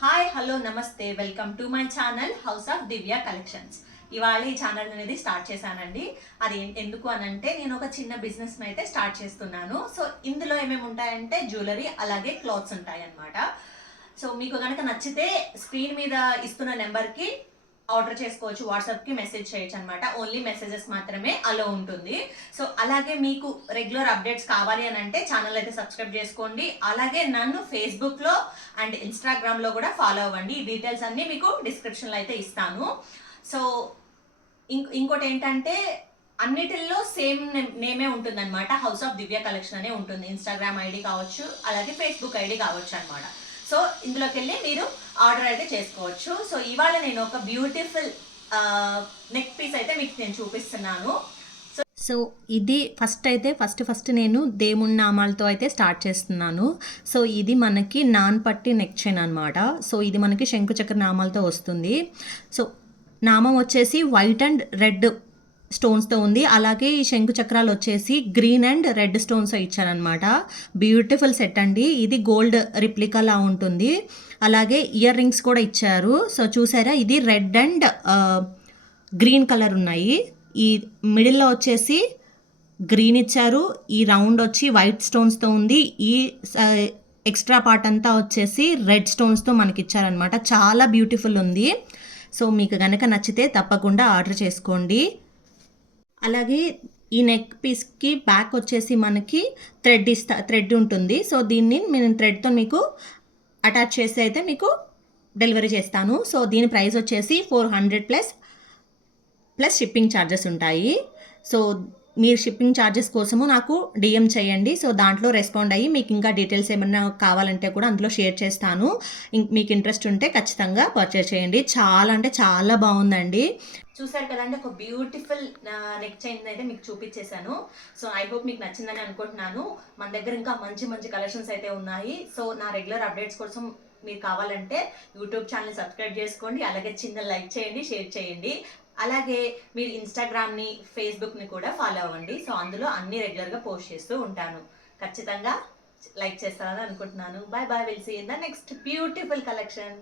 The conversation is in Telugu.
హాయ్ హలో నమస్తే welcome to my channel house of Divya collections. ఇవాళ ఈ ఛానల్ అనేది స్టార్ట్ చేశానండి. అది ఎందుకు అనంటే నేను ఒక చిన్న బిజినెస్ అయితే స్టార్ట్ చేస్తున్నాను. సో ఇందులో ఏమేమి ఉంటాయంటే జ్యువెలరీ అలాగే క్లాత్స్ ఉంటాయి అన్నమాట. సో మీకు కనుక నచ్చితే స్క్రీన్ మీద ఇస్తున్న నెంబర్కి ఆర్డర్ చేసుకోవచ్చు, వాట్సాప్కి మెసేజ్ చేయొచ్చు అనమాట. ఓన్లీ మెసేజెస్ మాత్రమే అలో ఉంటుంది. సో అలాగే మీకు రెగ్యులర్ అప్డేట్స్ కావాలి అని అంటే ఛానల్ అయితే సబ్స్క్రైబ్ చేసుకోండి. అలాగే నన్ను ఫేస్బుక్లో అండ్ ఇన్స్టాగ్రామ్లో కూడా ఫాలో అవ్వండి. ఈ డీటెయిల్స్ అన్నీ మీకు డిస్క్రిప్షన్లో అయితే ఇస్తాను. సో ఇంకోటి ఏంటంటే అన్నిటిల్లో సేమ్ నేమే ఉంటుంది అనమాట. హౌస్ ఆఫ్ దివ్య కలెక్షన్ అనే ఉంటుంది. ఇన్స్టాగ్రామ్ ఐడి కావచ్చు, అలాగే ఫేస్బుక్ ఐడి కావచ్చు అనమాట. సో ఇందులోకి వెళ్ళి మీరు ఆర్డర్ అయితే చేసుకోవచ్చు. సో ఇవాళ నేను ఒక బ్యూటిఫుల్ నెక్ పీస్ అయితే మీకు నేను చూపిస్తున్నాను. సో ఇది ఫస్ట్ నేను దేవుడి నామాలతో అయితే స్టార్ట్ చేస్తున్నాను. సో ఇది మనకి నాన్ పట్టి నెక్ చైన్ అనమాట. సో ఇది మనకి శంకుచక్ర నామాలతో వస్తుంది. సో నామం వచ్చేసి వైట్ అండ్ రెడ్ స్టోన్స్తో ఉంది. అలాగే ఈ శంకు చక్రాలు వచ్చేసి గ్రీన్ అండ్ రెడ్ స్టోన్స్ ఇచ్చారనమాట. బ్యూటిఫుల్ సెట్ అండి. ఇది గోల్డ్ రిప్లికాలా ఉంటుంది. అలాగే ఇయర్ రింగ్స్ కూడా ఇచ్చారు. సో చూసారా, ఇది రెడ్ అండ్ గ్రీన్ కలర్ ఉన్నాయి. ఈ మిడిల్లో వచ్చేసి గ్రీన్ ఇచ్చారు. ఈ రౌండ్ వచ్చి వైట్ స్టోన్స్తో ఉంది. ఈ ఎక్స్ట్రా పార్ట్ అంతా వచ్చేసి రెడ్ స్టోన్స్తో మనకి ఇచ్చారనమాట. చాలా బ్యూటిఫుల్ ఉంది. సో మీకు కనుక నచ్చితే తప్పకుండా ఆర్డర్ చేసుకోండి. అలాగే ఈ నెక్ పీస్కి బ్యాక్ వచ్చేసి మనకి థ్రెడ్ ఉంటుంది. సో దీన్ని నేను థ్రెడ్తో మీకు అటాచ్ చేసి అయితే మీకు డెలివరీ చేస్తాను. సో దీని ప్రైస్ వచ్చేసి 400 ప్లస్ షిప్పింగ్ ఛార్జెస్ ఉంటాయి. సో మీరు షిప్పింగ్ ఛార్జెస్ కోసము నాకు డిఎం చేయండి. సో దాంట్లో రెస్పాండ్ అయ్యి మీకు ఇంకా డీటెయిల్స్ ఏమన్నా కావాలంటే కూడా అందులో షేర్ చేస్తాను. మీకు ఇంట్రెస్ట్ ఉంటే ఖచ్చితంగా పర్చేస్ చేయండి. చాలా అంటే చాలా బాగుందండి. చూసారు కదండి, ఒక బ్యూటిఫుల్ నెక్ చైన్ అయితే మీకు చూపించేశాను. సో ఐ హోప్ మీకు నచ్చిందని అనుకుంటున్నాను. మన దగ్గర ఇంకా మంచి మంచి కలెక్షన్స్ అయితే ఉన్నాయి. సో నా రెగ్యులర్ అప్డేట్స్ కోసం మీరు కావాలంటే యూట్యూబ్ ఛానల్ సబ్స్క్రైబ్ చేసుకోండి. అలాగే చిన్న లైక్ చేయండి, షేర్ చేయండి. అలాగే మీరు ఇన్స్టాగ్రామ్ని, ఫేస్బుక్ని కూడా ఫాలో అవ్వండి. సో అందులో అన్ని రెగ్యులర్గా పోస్ట్ చేస్తూ ఉంటాను. ఖచ్చితంగా లైక్ చేస్తారని అనుకుంటున్నాను. Bye bye. Will see in the next beautiful collection.